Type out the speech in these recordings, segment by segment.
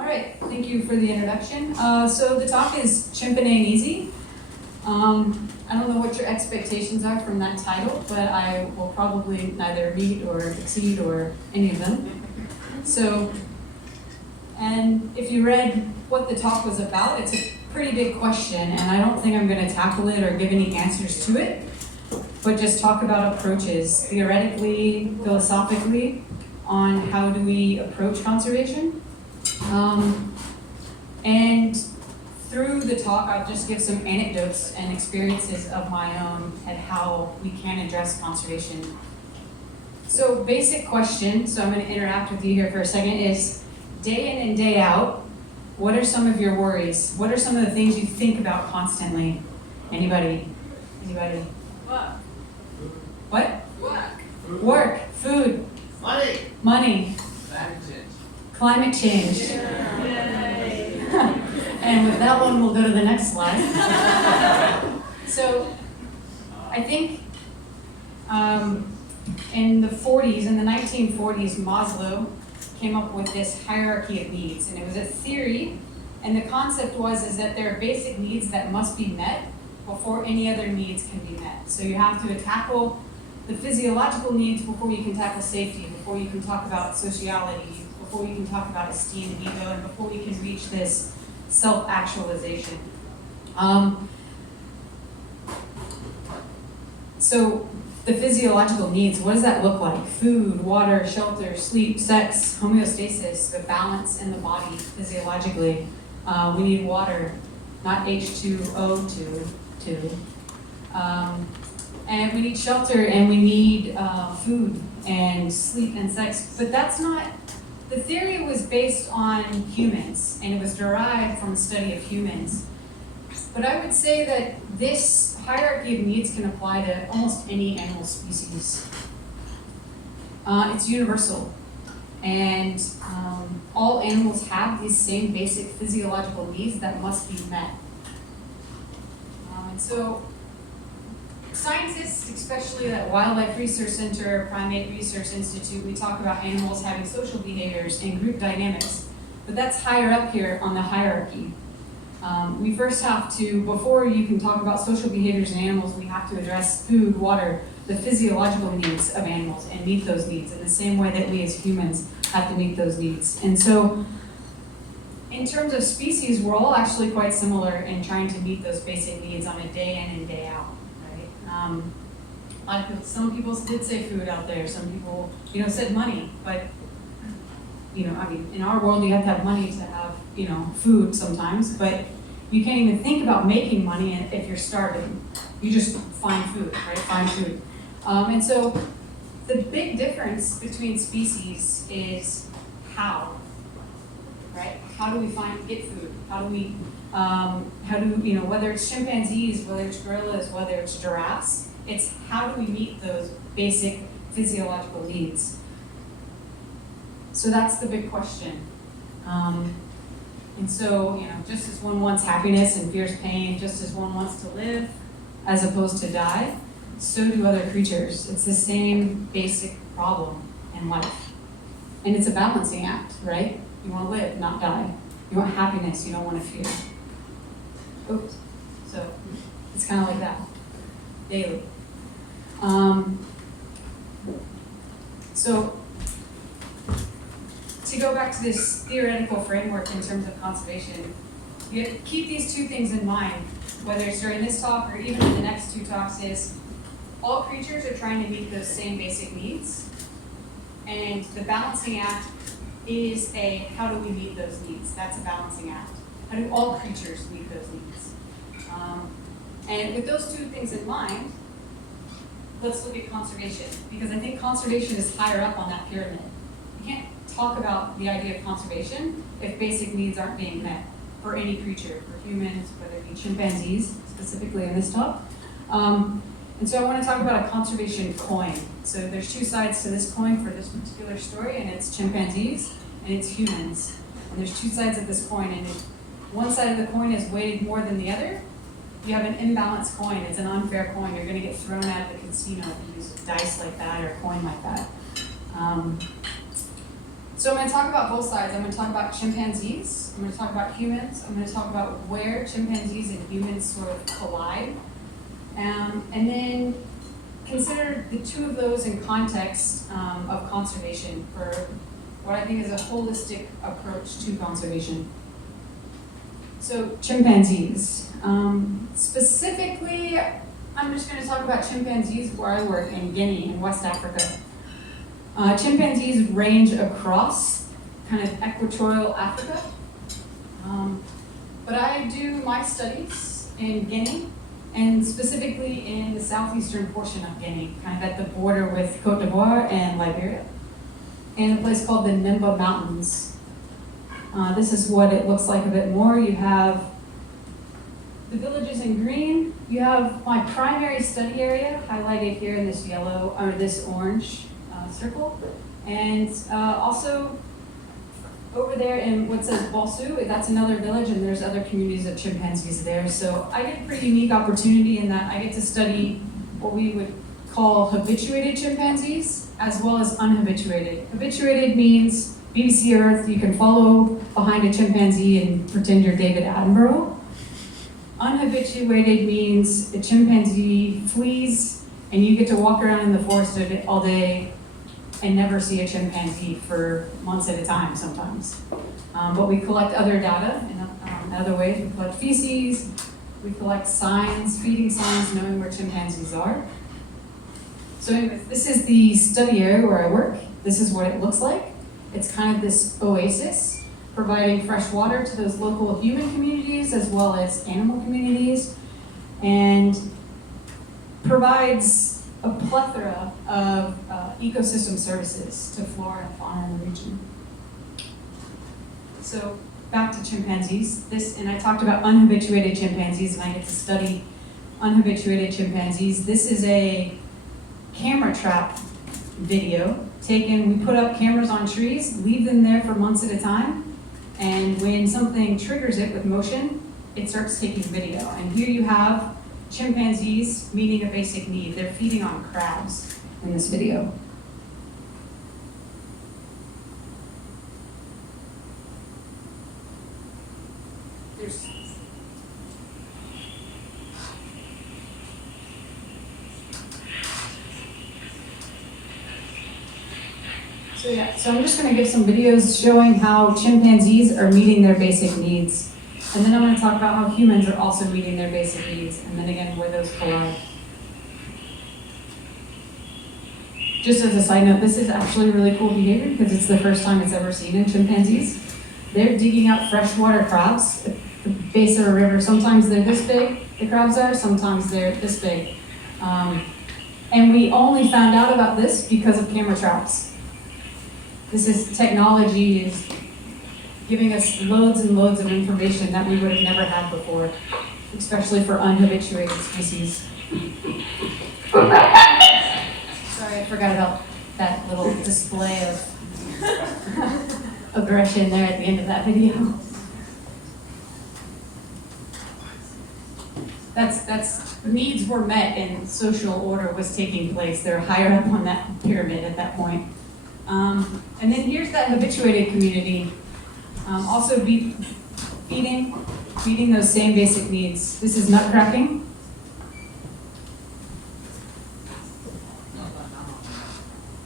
All right, thank you for the introduction. So the talk is Chimpin ain't easy. I don't know what your expectations are from that title, but I will probably neither meet or exceed or any of them. So, and if you read what the talk was about, it's a pretty big question, and I don't think I'm going to tackle it or give any answers to it, but just talk about approaches, theoretically, philosophically, on how do we approach conservation. And through the talk, I'll just give some anecdotes and experiences of my own at how we can address conservation. So basic question, so I'm going to interact with you here for a second, is day in and day out, what are some of your worries? What are some of the things you think about constantly? Anybody? Anybody? Work. What? Work. Work, food, money, climate change. Yay. And with that one, we'll go to the next slide. So I think in the 1940s, Maslow came up with this hierarchy of needs. And it was a theory, and the concept is that there are basic needs that must be met before any other needs can be met. So you have to tackle the physiological needs before you can tackle safety, before you can talk about sociality, before you can talk about esteem and ego, and before you can reach this self-actualization. So the physiological needs, what does that look like? Food, water, shelter, sleep, sex, homeostasis, the balance in the body physiologically. We need water, not H2O2. And we need shelter, and we need food and sleep and sex. But that's not, the theory was based on humans, and it was derived from the study of humans. But I would say that this hierarchy of needs can apply to almost any animal species. It's universal, and all animals have these same basic physiological needs that must be met. And so scientists, especially at Wildlife Research Center, Primate Research Institute, we talk about animals having social behaviors and group dynamics, but that's higher up here on the hierarchy. We first have to, before you can talk about social behaviors in animals, we have to address food, water, the physiological needs of animals, and meet those needs in the same way that we as humans have to meet those needs. And so, in terms of species, we're all actually quite similar in trying to meet those basic needs on a day in and day out. Some people did say food out there. Some people, said money. But, in our world, you have to have money to have, food sometimes. But you can't even think about making money if you're starving. You just find food, right? Find food. And so the big difference between species is how, right? How do we get food? Whether it's chimpanzees, whether it's gorillas, whether it's giraffes, it's how do we meet those basic physiological needs? So that's the big question. And so, just as one wants happiness and fears pain, just as one wants to live as opposed to die, so do other creatures. It's the same basic problem in life. And it's a balancing act, right? You want to live, not die. You want happiness, you don't want to fear. Oops. So it's kind of like that, daily. So to go back to this theoretical framework in terms of conservation, you have to keep these two things in mind, whether it's during this talk or even in the next two talks, is all creatures are trying to meet those same basic needs. And the balancing act is how do we meet those needs? That's a balancing act. How do all creatures meet those needs? And with those two things in mind, let's look at conservation, because I think conservation is higher up on that pyramid. You can't talk about the idea of conservation if basic needs aren't being met for any creature, for humans, whether it be chimpanzees, specifically in this talk. And so I want to talk about a conservation coin. So there's two sides to this coin for this particular story, and it's chimpanzees and it's humans. And there's two sides of this coin, and if one side of the coin is weighted more than the other, you have an imbalanced coin. It's an unfair coin. You're going to get thrown out of the casino if you use dice like that or a coin like that. So I'm going to talk about both sides. I'm going to talk about chimpanzees, I'm going to talk about humans, I'm going to talk about where chimpanzees and humans sort of collide, and then consider the two of those in context of conservation for what I think is a holistic approach to conservation. So chimpanzees. Specifically, I'm just going to talk about chimpanzees where I work in Guinea in West Africa. Chimpanzees range across kind of equatorial Africa, but I do my studies in Guinea and specifically in the southeastern portion of Guinea, kind of at the border with Cote d'Ivoire and Liberia, in a place called the Nympho Mountains. This is what it looks like a bit more. You have the villages in green. You have my primary study area highlighted here in this yellow, or this orange circle. And also over there in what says Bosu, that's another village, and there's other communities of chimpanzees there. So I get a pretty unique opportunity in that I get to study what we would call habituated chimpanzees, as well as unhabituated. Habituated means BBC Earth, you can follow behind a chimpanzee and pretend you're David Attenborough. Unhabituated means a chimpanzee flees and you get to walk around in the forest all day and never see a chimpanzee for months at a time sometimes. But we collect other data in other ways. We collect feces, we collect signs, feeding signs, knowing where chimpanzees are. So anyways, this is the study area where I work. This is what it looks like. It's kind of this oasis, providing fresh water to those local human communities as well as animal communities, and provides a plethora of ecosystem services to flora and fauna in the region. So back to chimpanzees. And I talked about unhabituated chimpanzees, and I get to study unhabituated chimpanzees. This is a camera trap video taken. We put up cameras on trees, leave them there for months at a time, and when something triggers it with motion, it starts taking video. And here you have chimpanzees meeting a basic need. They're feeding on crabs in this video. So I'm just going to give some videos showing how chimpanzees are meeting their basic needs. And then I'm going to talk about how humans are also meeting their basic needs, and then again where those collide. Just as a side note, this is actually really cool behavior because it's the first time it's ever seen in chimpanzees. They're digging out freshwater crabs at the base of a river. Sometimes they're this big, the crabs are, sometimes they're this big. And we only found out about this because of camera traps. This is technology is giving us loads and loads of information that we would have never had before, especially for unhabituated species. Sorry, I forgot about that little display of aggression there at the end of that video. That's needs were met and social order was taking place. They're higher up on that pyramid at that point. And then here's that habituated community, also feeding those same basic needs. This is nut cracking.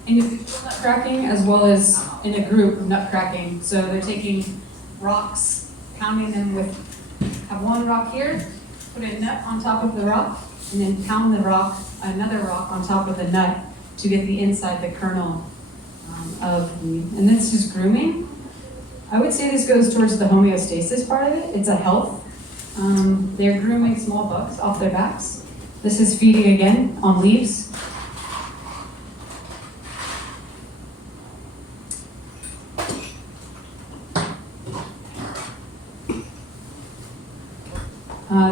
Individual nut cracking as well as in a group nut cracking. So they're taking rocks, pounding them have one rock here, put a nut on top of the rock, and then pound another rock on top of the nut to get the inside, the kernel of the meat. And this is grooming. I would say this goes towards the homeostasis part of it. It's a health. They're grooming small bugs off their backs. This is feeding again on leaves.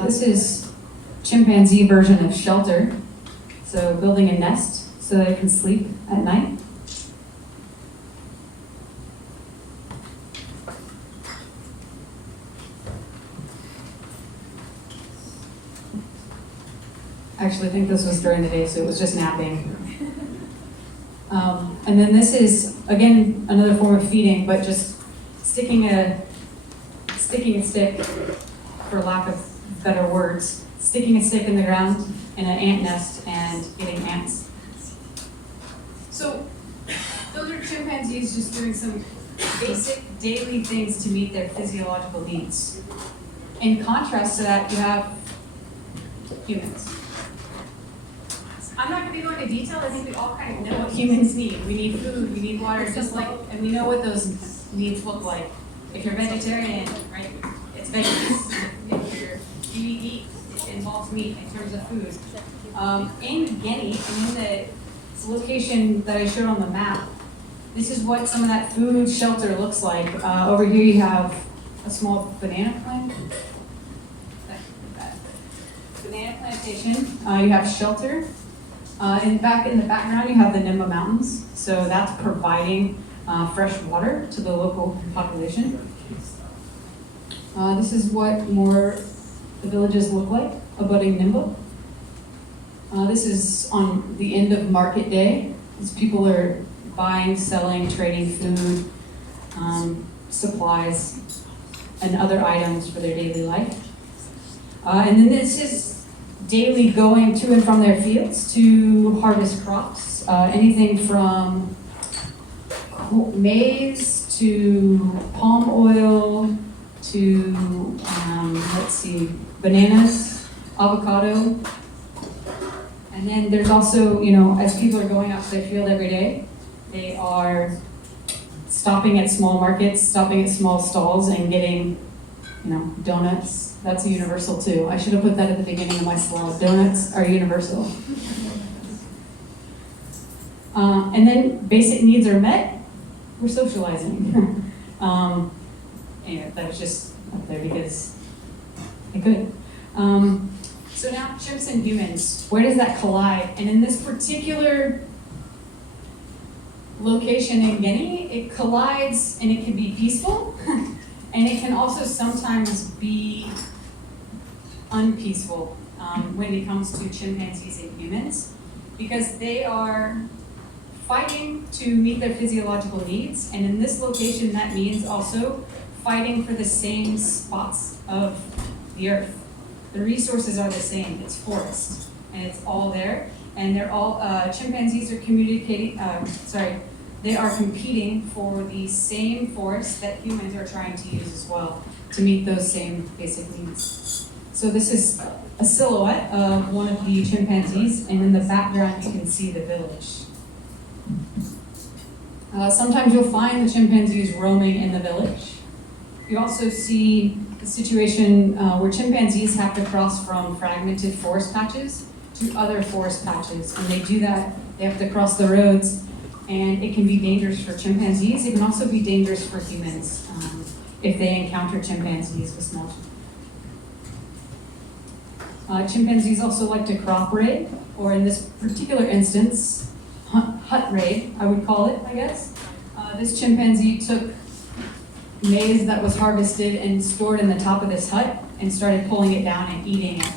This is chimpanzee version of shelter. So building a nest so they can sleep at night. I actually think this was during the day, so it was just napping. And then this is, again, another form of feeding, but just sticking a stick, for lack of better words, sticking a stick in the ground in an ant nest and getting ants. So those are chimpanzees just doing some basic daily things to meet their physiological needs. In contrast to that, you have humans. I'm not going to go into detail. I think we all kind of know what humans need. We need food, we need water, and we know what those needs look like. If you're vegetarian, right, it's veggies. If you eat meat, it involves meat in terms of food. In Guinea, and in the location that I showed on the map, this is what some of that food shelter looks like. Over here you have a small banana plant. Banana plantation. You have shelter. And back in the background, you have the Nympho Mountains. So that's providing fresh water to the local population. This is what more the villages look like abutting Nympho. This is on the end of market day, as people are buying, selling, trading food, supplies, and other items for their daily life. And then this is daily going to and from their fields to harvest crops, anything from maize to palm oil to, bananas, avocado. And then there's also, as people are going out to their field every day, they are stopping at small markets, stopping at small stalls and getting, donuts. That's universal too. I should have put that at the beginning of my slide. Donuts are universal. And then basic needs are met, we're socializing. That was just up there because I could. So now chimps and humans, where does that collide? And in this particular location in Guinea, it collides and it can be peaceful, and it can also sometimes be unpeaceful when it comes to chimpanzees and humans, because they are fighting to meet their physiological needs, and in this location that means also fighting for the same spots of the earth. The resources are the same, it's forest, and it's all there, and they're all, chimpanzees are they are competing for the same forest that humans are trying to use as well to meet those same basic needs. So this is a silhouette of one of the chimpanzees, and in the background you can see the village. Sometimes you'll find the chimpanzees roaming in the village. You also see the situation where chimpanzees have to cross from fragmented forest patches to other forest patches. And they do that, they have to cross the roads, and it can be dangerous for chimpanzees. It can also be dangerous for humans if they encounter chimpanzees with small children. Chimpanzees also like to crop raid, or in this particular instance, hut raid, I would call it, I guess. This chimpanzee took maize that was harvested and stored in the top of this hut and started pulling it down and eating it.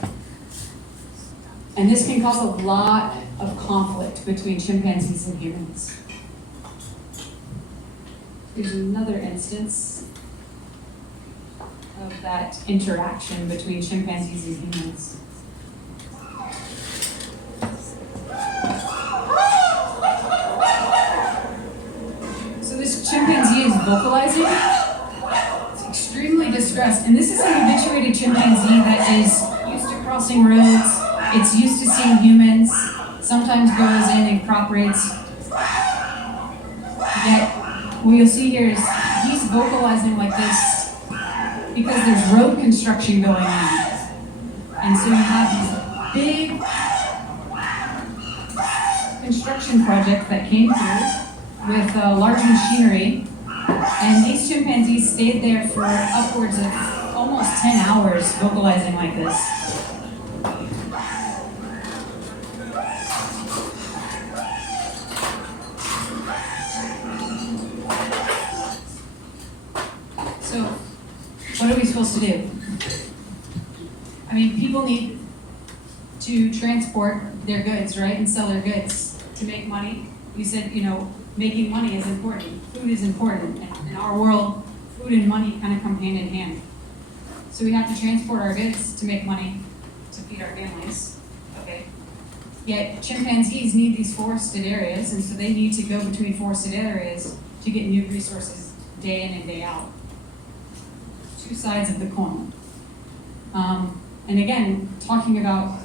And this can cause a lot of conflict between chimpanzees and humans. Here's another instance of that interaction between chimpanzees and humans. So this chimpanzee is vocalizing. It's extremely distressed. And this is an habituated chimpanzee that is used to crossing roads. It's used to seeing humans. Sometimes goes in and crop raids. Yet, what you'll see here is he's vocalizing like this because there's road construction going on. And so you have these big construction projects that came through with large machinery. And these chimpanzees stayed there for upwards of almost 10 hours vocalizing like this. So, what are we supposed to do? I mean, people need to transport their goods, right, and sell their goods to make money. We said, making money is important. Food is important. And in our world, food and money kind of come hand in hand. So we have to transport our goods to make money to feed our families. Okay. Yet chimpanzees need these forested areas, and so they need to go between forested areas to get new resources day in and day out. Two sides of the coin. And again, talking about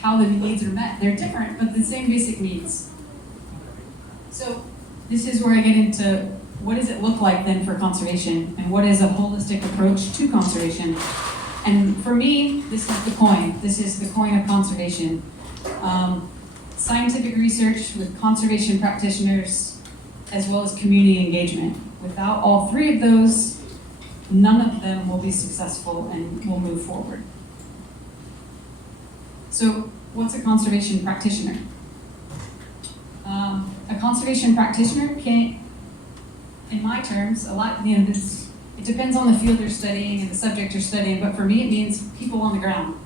how the needs are met. They're different, but the same basic needs. So this is where I get into what does it look like then for conservation, and what is a holistic approach to conservation. And for me, this is the coin. This is the coin of conservation. Scientific research with conservation practitioners, as well as community engagement. Without all three of those, none of them will be successful and will move forward. So what's a conservation practitioner? A conservation practitioner can, in my terms, it depends on the field you're studying and the subject you're studying, but for me it means people on the ground.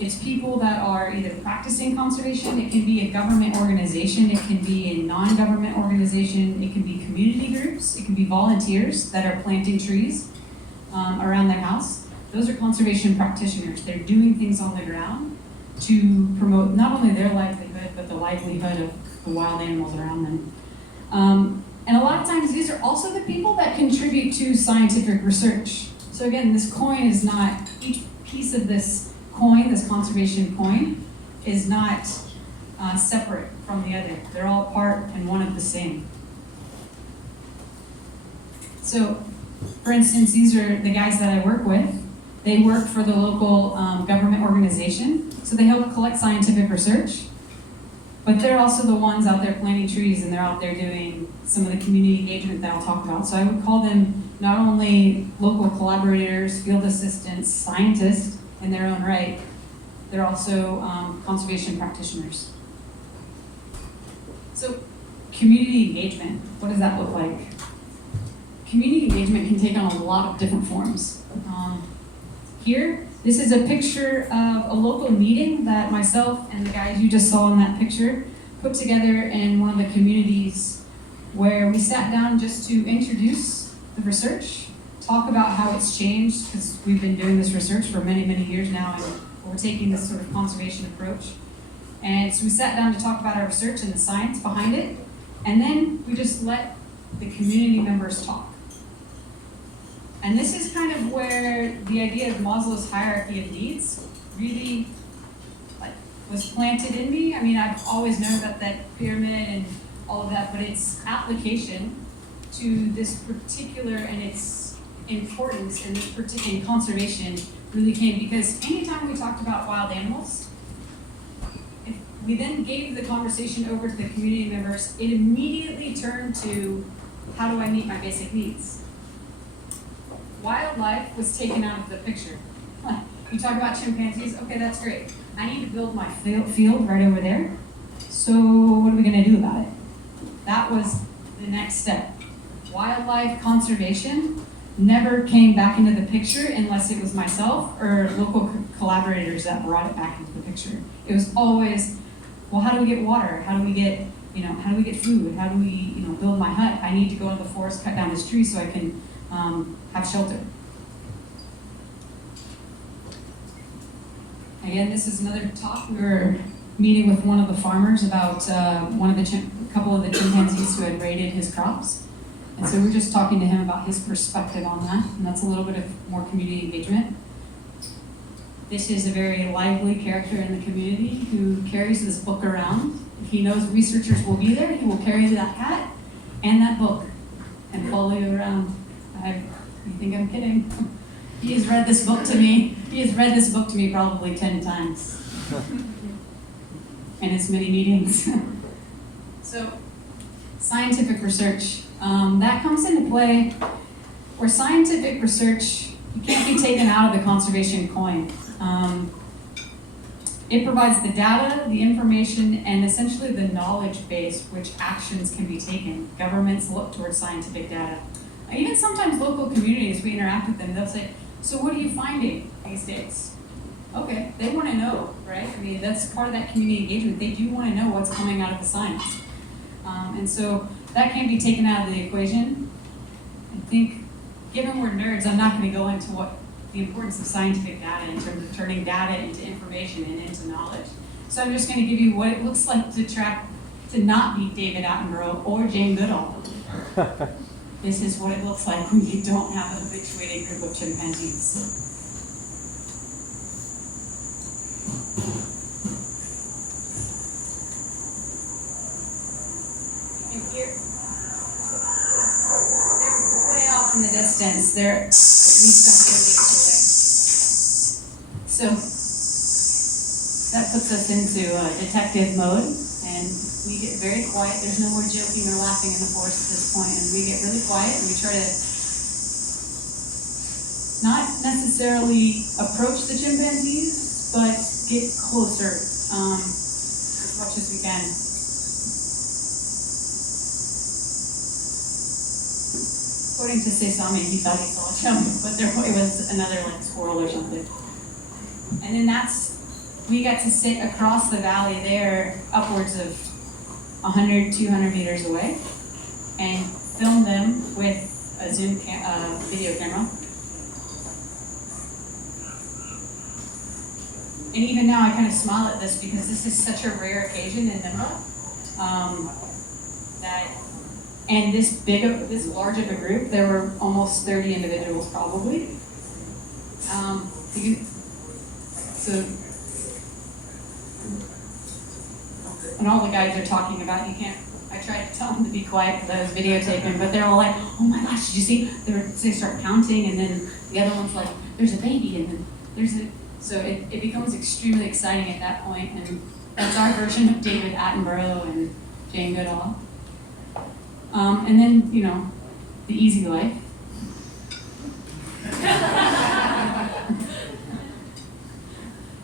It's people that are either practicing conservation, it can be a government organization, it can be a non-government organization, it can be community groups, it can be volunteers that are planting trees around their house. Those are conservation practitioners. They're doing things on the ground to promote not only their livelihood, but the livelihood of the wild animals around them. And a lot of times these are also the people that contribute to scientific research. So again, this coin is not, each piece of this coin, this conservation coin, is not separate from the other. They're all part and one of the same. So, for instance, these are the guys that I work with. They work for the local government organization, so they help collect scientific research. But they're also the ones out there planting trees, and they're out there doing some of the community engagement that I'll talk about. So I would call them not only local collaborators, field assistants, scientists in their own right, they're also conservation practitioners. So community engagement, what does that look like? Community engagement can take on a lot of different forms. Here, this is a picture of a local meeting that myself and the guys you just saw in that picture put together in one of the communities where we sat down just to introduce the research, talk about how it's changed, because we've been doing this research for many, many years now, and we're taking this sort of conservation approach. And so we sat down to talk about our research and the science behind it, and then we just let the community members talk. And this is kind of where the idea of Maslow's hierarchy of needs really was planted in me. I mean, I've always known about that pyramid and all of that, but its application to this particular and its importance in this particular conservation really came because anytime we talked about wild animals, if we then gave the conversation over to the community members, it immediately turned to, how do I meet my basic needs? Wildlife was taken out of the picture. You talk about chimpanzees, okay, that's great. I need to build my field right over there. So what are we gonna do about it? That was the next step. Wildlife conservation never came back into the picture unless it was myself or local collaborators that brought it back into the picture. It was always, well, how do we get water? How do we get, how do we get food? How do we, build my hut? I need to go into the forest, cut down this tree so I can have shelter. Again, this is another talk. We were meeting with one of the farmers about a couple of the chimpanzees who had raided his crops. And so we're just talking to him about his perspective on that, and that's a little bit of more community engagement. This is a very lively character in the community who carries this book around. If he knows researchers will be there, he will carry that hat and that book and follow you around. You think I'm kidding? He has read this book to me. He has read this book to me probably 10 times in as many meetings. So, scientific research. That comes into play where scientific research, you can't be taken out of the conservation coin. It provides the data, the information, and essentially the knowledge base which actions can be taken. Governments look towards scientific data. Even sometimes local communities, we interact with them, they'll say, so what are you finding these days? Okay, they want to know, right? I mean, that's part of that community engagement. They do want to know what's coming out of the science. And so that can't be taken out of the equation. I think, given we're nerds, I'm not going to go into what the importance of scientific data in terms of turning data into information and into knowledge. So I'm just going to give you what it looks like to not be David Attenborough or Jane Goodall. This is what it looks like when you don't have a habituated group of chimpanzees. And here, they're way off in the distance. They're at least 100 meters away. So that puts us into detective mode, and we get very quiet. There's no more joking or laughing in the forest at this point, and we get really quiet, and we try to not necessarily approach the chimpanzees, but get closer as much as we can. According to Sesame, he thought he saw a chimp, but it was another like squirrel or something. And then we got to sit across the valley there, upwards of 100, 200 meters away, and film them with a zoom video camera. And even now I kind of smile at this because this is such a rare occasion in Nympho. And this large of a group, there were almost 30 individuals probably. When all the guys are talking about, I tried to tell them to be quiet because I was videotaping, but they're all like, oh my gosh, did you see? They start counting, and then the other one's like, there's a baby, and then so it becomes extremely exciting at that point, and that's our version of David Attenborough and Jane Goodall. And then, the easy life.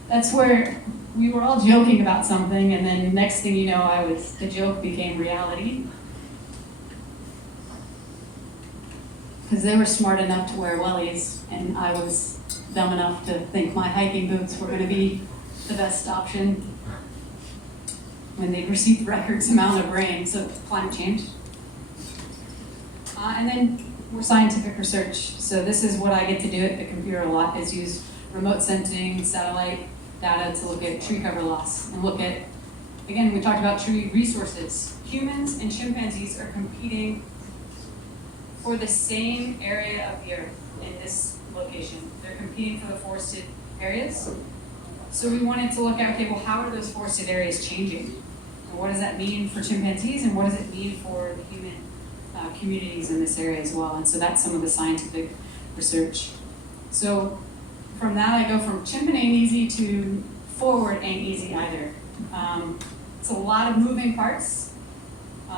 That's where we were all joking about something, and then next thing you know, the joke became reality. Because they were smart enough to wear wellies, and I was dumb enough to think my hiking boots were going to be the best option when they received records amount of rain, so climate change. And then more scientific research. So this is what I get to do at the computer a lot, is use remote sensing, satellite data to look at tree cover loss and look at, again, we talked about tree resources. Humans and chimpanzees are competing for the same area of the earth in this location. They're competing for the forested areas. So we wanted to look at, okay, well, how are those forested areas changing? And what does that mean for chimpanzees, and what does it mean for the human communities in this area as well? And so that's some of the scientific research. So from that, I go from chimpin ain't easy to forward ain't easy either. It's a lot of moving parts.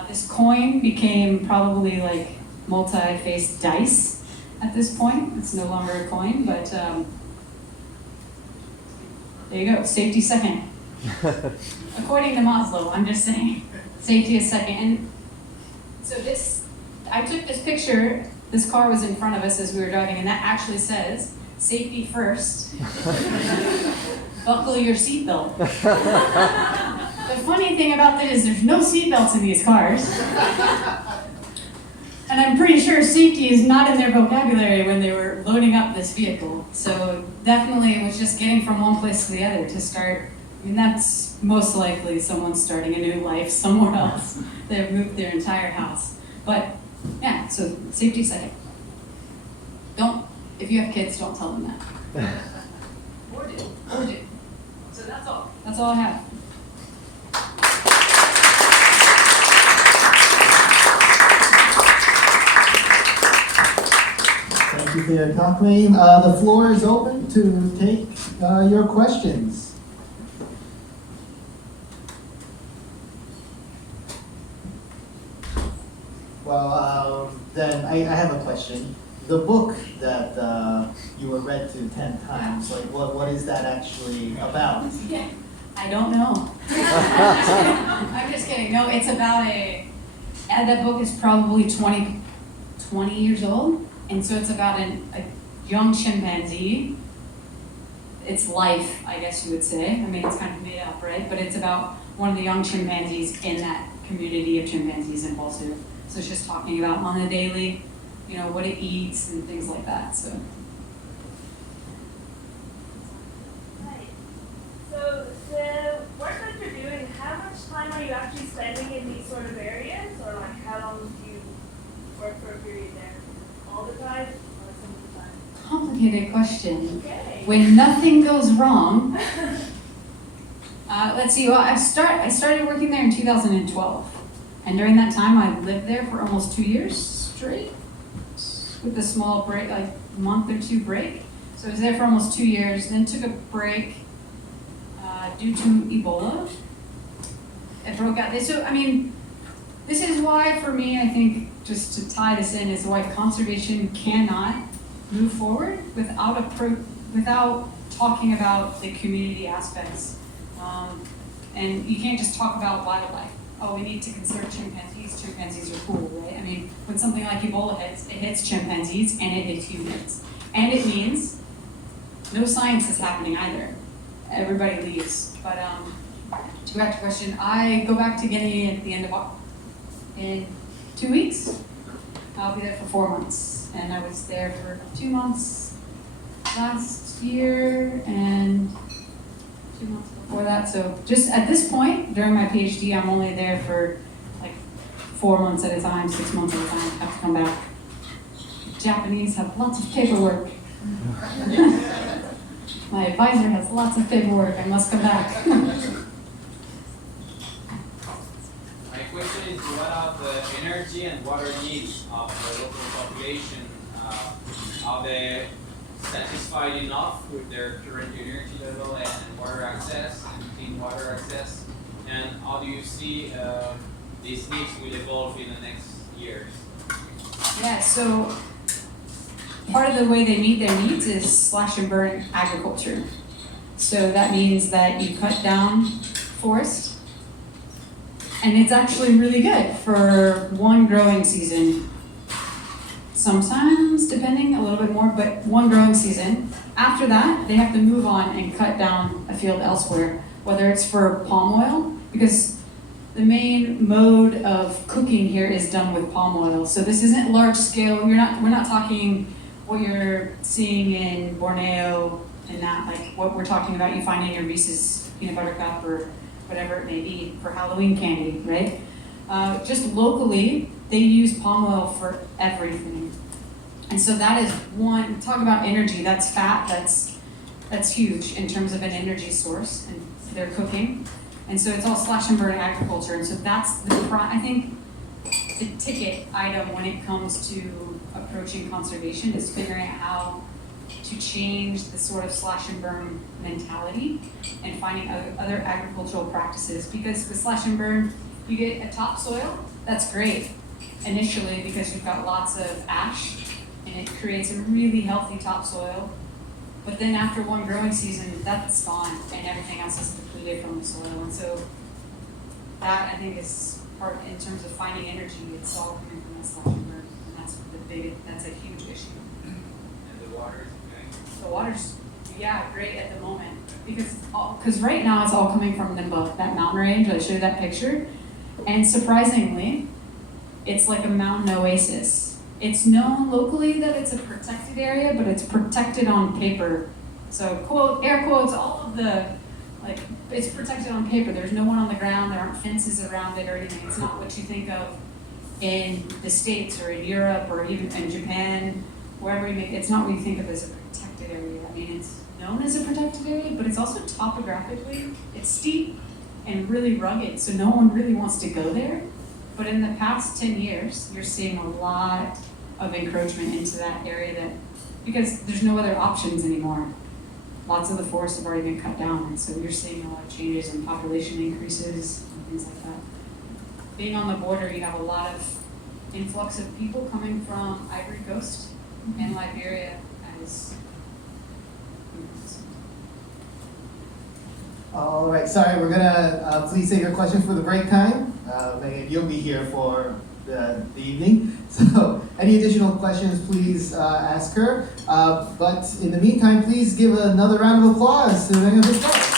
This coin became probably like multi-faced dice at this point. It's no longer a coin, but there you go, safety second. According to Maslow, I'm just saying, safety is second. And so I took this picture, this car was in front of us as we were driving, and that actually says, safety first, buckle your seatbelt. The funny thing about that is there's no seatbelts in these cars. And I'm pretty sure safety is not in their vocabulary when they were loading up this vehicle. So definitely it was just getting from one place to the other to start. I mean, that's most likely someone starting a new life somewhere else. They've moved their entire house. But yeah, so safety second. If you have kids, don't tell them that. Or do. So that's all. That's all I have. Thank you for your talk, Wayne. The floor is open to take your questions. Well, then I have a question. The book that you were read to 10 times, like what is that actually about? Yeah, I don't know. I'm just kidding. No, it's about that book is probably 20 years old. And so it's about a young chimpanzee. It's life, I guess you would say. I mean, it's kind of made up, right? But it's about one of the young chimpanzees in that community of chimpanzees impulsive. So it's just talking about on the daily, you know, what it eats and things like that. So. Right. So the work that you're doing, how much time are you actually spending in these sort of areas, or like how long do you work for a period there? All the time or some of the time? Complicated question. Okay. When nothing goes wrong, let's see. Well, I started working there in 2012, and during that time, I lived there for almost 2 years straight, with a small break, like month or two break. So I was there for almost 2 years, then took a break due to Ebola. It broke out. So I mean, this is why, for me, I think just to tie this in, is why conservation cannot move forward without talking about the community aspects. And you can't just talk about wildlife. Oh, we need to conserve chimpanzees. Chimpanzees are cool, right? I mean, when something like Ebola hits, it hits chimpanzees and it hits humans. And it means no science is happening either. Everybody leaves. But to go back to the question, I go back to Guinea at the end of in 2 weeks. I'll be there for 4 months. And I was there for 2 months last year and 2 months before that. So just at this point, during my PhD, I'm only there for like 4 months at a time, 6 months at a time. I have to come back. Japanese have lots of paperwork. My advisor has lots of paperwork. I must come back. My question is, what are the energy and water needs of the local population? Are they satisfied enough with their current energy level and water access and clean water access? And how do you see these needs will evolve in the next years? Yeah, so part of the way they meet their needs is slash and burn agriculture. So that means that you cut down forest, and it's actually really good for one growing season. Sometimes, depending, a little bit more, but one growing season. After that, they have to move on and cut down a field elsewhere, whether it's for palm oil, because the main mode of cooking here is done with palm oil. So this isn't large scale. We're not talking what you're seeing in Borneo and that, like what we're talking about you find in your Reese's peanut butter cup or whatever it may be for Halloween candy, right? Just locally, they use palm oil for everything. And so that is one, talk about energy, that's fat, that's huge in terms of an energy source, and they're cooking. And so it's all slash and burn agriculture. And so that's I think the ticket item when it comes to approaching conservation is figuring out how to change the sort of slash and burn mentality and finding other agricultural practices. Because with slash and burn, you get a topsoil, that's great initially because you've got lots of ash and it creates a really healthy topsoil. But then after one growing season, that's gone and everything else is depleted from the soil. And so that I think is part in terms of finding energy, it's all coming from that slash and burn. And that's a huge issue. And the water is okay? The water's, yeah, great at the moment. Because right now it's all coming from Nympho, that mountain range. I showed you that picture. And surprisingly, it's like a mountain oasis. It's known locally that it's a protected area, but it's protected on paper. So quote, air quotes, all of the, like, it's protected on paper. There's no one on the ground, there aren't fences around it or anything. It's not what you think of in the States or in Europe or even in Japan, wherever you make, it's not what you think of as a protected area. I mean, it's known as a protected area, but it's also topographically, it's steep and really rugged, so no one really wants to go there. But in the past 10 years, you're seeing a lot of encroachment into that area because there's no other options anymore. Lots of the forests have already been cut down, and so you're seeing a lot of changes in population increases and things like that. Being on the border, you have a lot of influx of people coming from Ivory Coast and Liberia as All right, sorry, we're gonna please save your question for the break time. Maegan, you'll be here for the evening. So any additional questions, please ask her. But in the meantime, please give another round of applause to Maegan Fitzgerald.